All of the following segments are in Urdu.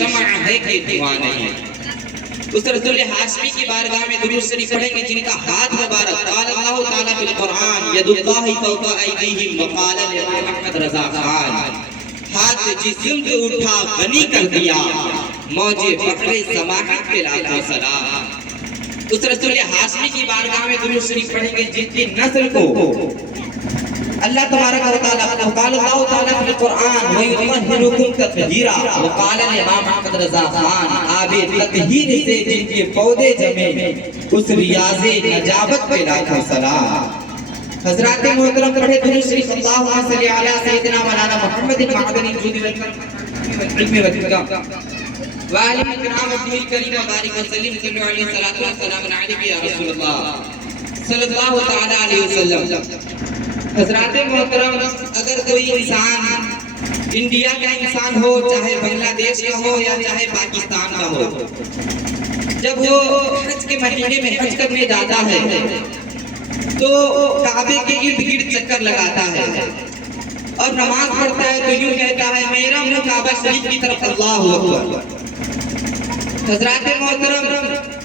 سمع ہے کہ دعا نہیں. اس رسول ہاشمی کی بارگاہ میں درود شریف پڑھیں گے جن کا ہاتھ مبارک قال اللہ تعالیٰ فی القرآن ید اللہ فوق ایدیہم وقال لمحمد رضا خان. ہاتھ جسم سے اٹھا غنی کر دیا موج فخر سماحت پہ لاکھوں سلام. اس رسول ہاشمی کی بارگاہ میں درود شریف پڑھیں گے جن کی نسل کو اللہ تبارک و تعالیٰ قال اللہ تعالیٰ فی القرآن وَيُطَهِّرُكُمْ تَطْهِيرًا وقال الامام محمد رضا خان آب تطہیر سے جن کے پودے جمے اس ریاض نجابت پہ لاکھوں سلام. حضرات محترم پڑھے درود شریف اللہم صلی علی سیدنا مولانا محمد معدن الجود والعلم والحکم وعلم اکرام الدین الکریم وبارک وسلم صلی اللہ علیہ وسلم علیہ یا رسول اللہ صلی اللہ تعالی علیہ وسلم. حضرات محترم اگر کوئی انسان انڈیا کا انسان ہو چاہے بنگلہ دیش کا ہو یا چاہے پاکستان کا ہو جب وہ حج کے مہینے میں حج کرنے جاتا ہے تو کعبے کے ارد گرد چکر لگاتا ہے اور نماز پڑھتا ہے تو یوں کہتا ہے میرا منہ کعبہ شریف کی طرف اللہ اکبر. حضرات محترم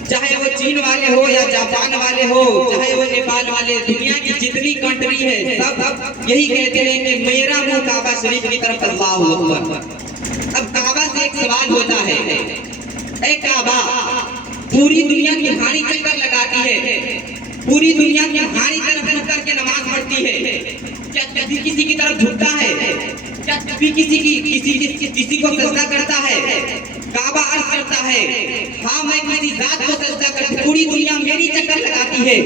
چاہے وہ چین والے ہو یا جاپان والے ہو چاہے وہ نیپال والے دنیا کی جتنی کنٹری ہے سب یہی کہتے ہیں کہ میرا منہ کعبہ شریف کی طرف اللہ اکبر. اب کعبہ سے ایک سوال ہوتا ہے اے کعبہ پوری دنیا کی ہاری چکر لگاتی ہے پوری دنیا کی ہاری طرف رک کر کے نماز پڑھتی ہے کیا کبھی کسی کی طرف جھکتا ہے کیا کبھی کسی کو سجدہ کرتا ہے؟ کعبہ عرض کرتا ہے ہاں میں کسی ذات کو سجدہ کرتی ہوں پوری دنیا میری چکر لگاتی ہے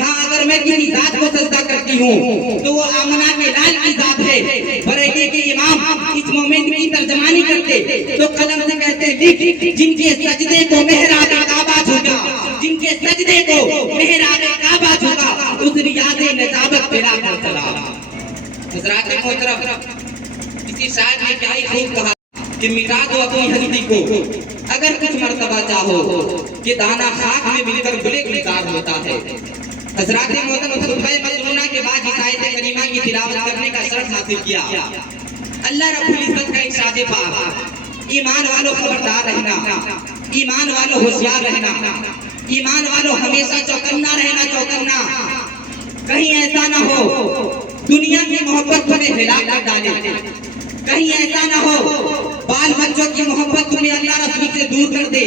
ہاں اگر میں کسی ذات کو سجدہ کرتی ہوں تو وہ آمنہ کے لال کی ذات ہے. بریلوی کے امام اس مومنٹ کی ترجمانی کرتے تو قلم سے کہتے لکھ جن کے سجدے کو محراب کعبہ جھکا جن کے سجدے کو محراب کعبہ جھکا اس ریاض نجابت پہ لاکھوں سلام. حضرات محترم کسی شاعر نے کیا ہی خوب کہا کہ مٹا دو اپنی ہستی کو اگر کچھ مرتبہ چاہو کہ دانا خاک میں مل کر گلے گلزار ہوتا ہے. حضرات محترم خطبہ مجنونہ کے بعد اس آیت کریمہ کی تلاوت کرنے کا شرف حاصل کیا. اللہ رب العزت کا ارشاد پاک ایمان والو خبردار رہنا ایمان والو ہوشیار رہنا ایمان والو ہمیشہ چوکنا رہنا چوکنا کہیں ایسا نہ ہو دنیا کی محبت تمہیں ہلا کر ڈالے کہیں ایسا نہ ہو بال بچوں کی محبت تمہیں اللہ رسول سے دور کر دے.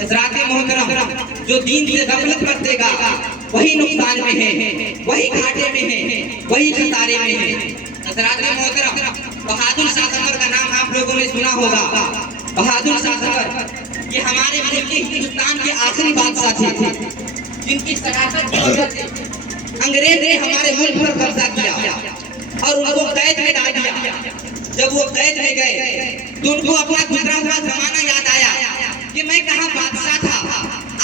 حضرات محترم جو دین سے غفلت کرتے گا وہی نقصان میں ہے وہی گھاٹے میں ہے وہی خسارے میں ہے. حضرات محترم بہادر شاہ ظفر کا نام آپ لوگوں نے سنا ہوگا. بہادر شاہ ظفر یہ ہمارے ملک ہندوستان کے آخری بادشاہ تھے جن کی صداقت کی وجہ سے انگریز نے ہمارے ملک پر قبضہ کیا اور ان کو قید میں ڈال دیا. جب وہ قید میں گئے تو ان کو اپنا گزرا ہوا زمانہ یاد آیا کہ میں کہاں بادشاہ تھا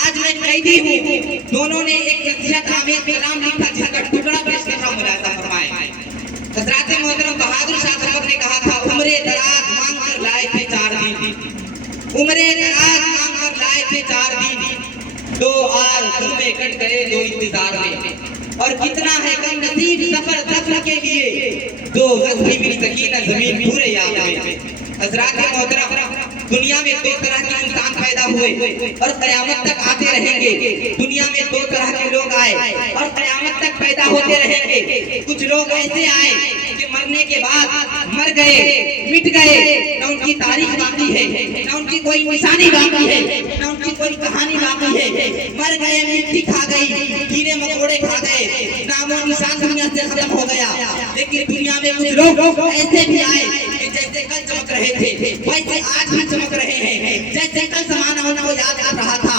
آج میں قیدی ہوں. دونوں نے ایک نصیحت آمیز کلام لکھا جس کا ٹکڑا پیش کرنا ملاحظہ فرمائے. حضرات محترم بہادر شاہ ظفر نے کہا تھا عمرے دراز مانگ کر لائے تھے 4 دن عمرے دراز مانگ کر لائے تھے 4 دن 2 آر میں کٹ گئے 2 انتظار میں اور کتنا ہے کم نصیب سفر دفن کے لیے 2 گز بھی مل سکی نہ زمین پورے یاد میں. حضرات محترم دنیا میں 2 طرح کے انسان پیدا ہوئے اور قیامت تک آتے رہیں گے. دنیا میں 2 طرح کے لوگ آئے اور قیامت تک پیدا ہوتے رہیں گے. کچھ لوگ ایسے آئے کہ مرنے کے بعد مر گئے مٹ گئے نہ ان کی تاریخ باقی ہے نہ ان کی کوئی نشانی باقی ہے نہ ان کی کوئی کہانی باقی ہے. مر گئے مٹی کھا گئی کیڑے مکوڑے کھا گئے نام و نشان دنیا سے ختم ہو گیا. لیکن دنیا میں کچھ لوگ ایسے بھی آئے کہ جیسے کل چمک رہے تھے ویسے آج بھی چمک رہے ہیں. جیسے کل زمانہ ہونا وہ یاد آ رہا تھا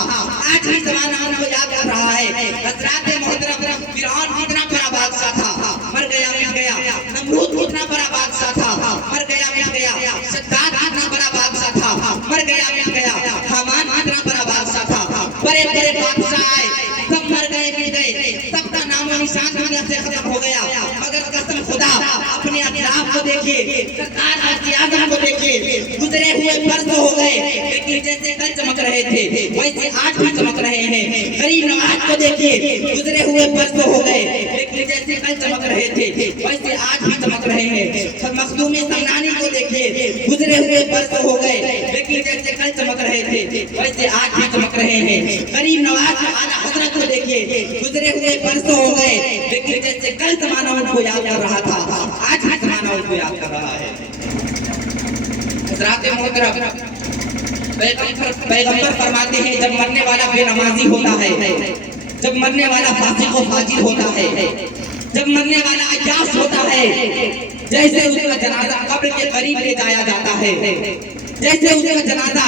آج بھی زمانہ ہونا وہ یاد آ رہا ہے. حضرات محترم فرعون کتنا بڑا بادشاہ تھا مر گیا مٹ گیا. نمرود کتنا بڑا بادشاہ تھا مر گیا مٹ گیا. شداد کتنا بڑا بادشاہ تھا مر گیا مٹ گیا. حامان کتنا بڑا بادشاہ تھا بڑے بڑے بادشاہ آئے سب مر گئے مٹ گئے سب کا نام و نشان دنیا سے ختم ہو گیا. مگر قسم خدا اپنے اطراف کو دیکھیے سرکار اعظم کو دیکھیے گزرے ہوئے برس ہو گئے لیکن جیسے کل چمک رہے تھے ویسے آج بھی چمک رہے ہیں. غریب نواز کو دیکھیے گزرے ہوئے برس ہو گئے لیکن جیسے کل چمک رہے تھے ویسے آج بھی چمک رہے ہیں. مخدوم سمنانی کو دیکھیے گزرے ہوئے برس ہو گئے لیکن لیکن جیسے کل چمک رہے تھے ویسے آج بھی چمک رہے ہیں. غریب نواز اعلیٰ حضرت کو دیکھیے, گزرے ہوئے برسوں ہو گئے لیکن جیسے کل زمانہ ان کو یاد کر رہا تھا آج بھی زمانہ ان کو یاد کر رہا ہے. حضرات محترم, پیغمبر فرماتے ہیں جب مرنے والا بے نمازی ہوتا ہے, جب مرنے والا فاسق و فاجر ہوتا ہے, جب مرنے والا عیاش ہوتا ہے, جیسے اس کا جنازہ قبر کے قریب لے جایا جاتا ہے, جیسے اس کا جنازہ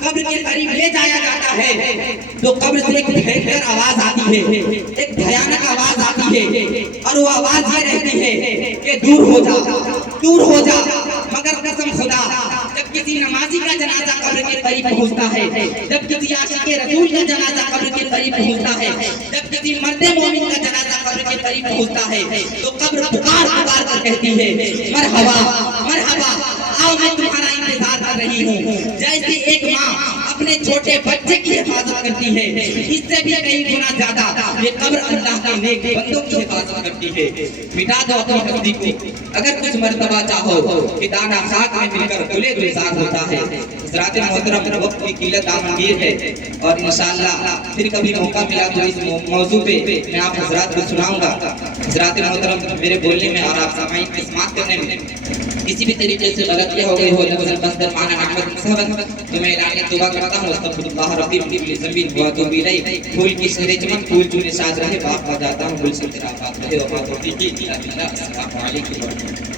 قبر کے قریب لے جایا جاتا ہے تو قبر سے ایک بھینکر آواز آتی ہے, ایک بھیانک آواز آتی ہے, اور وہ آواز یہ رہتی ہے کہ دور ہو جا, دور ہو جا. مگر قسم خدا جب کسی نمازی کا جنازہ قبر کے قریب پہنچتا ہے, جب کسی عاشق رسول کا جنازہ قبر کے قریب پہنچتا ہے, جب کسی مرد مومن کا جنازہ قبر کے قریب پہنچتا ہے تو قبر پکار پکار کر کہتی ہے مرحبا مرحبا, آؤ میں تمہارا انتظار کر رہی ہوں. جیسے ایک ماں اپنے چھوٹے بچے کی حفاظت کرتی ہے, اس سے بھی کئی گنا زیادہ یہ قبر اللہ کے نیک بندوں کی حفاظت کرتی ہے. مٹا دو اپنی ہستی کو اگر کچھ مرتبہ چاہو کہ دانا خاک میں مل کر گلے گلزار ہوتا ہے. حضرات محترم, وقت کی قلت دامنگیر ہے اور انشاءاللہ پھر کبھی موقع ملا تو اس موضوع پہ میں آپ حضرات کو سناؤں گا. حضرات محترم, میرے بولنے میں اور آپ سامعین کی سماعت کرنے میں کسی بھی طریقے سے غلطی ہو گئی ہو لفظ المصدر معنی احمد صاحب تو میں اعلان توبہ کرتا ہوں. استغفر اللہ ربی من کل ذنب واتوب الیہ. پھول کی شہر چمن پھول چونے ساز رہے, باغ میں جاتا ہوں گل سے میرا باغ رہے. وفات توفیقی الى باللہ. السلام علیکم.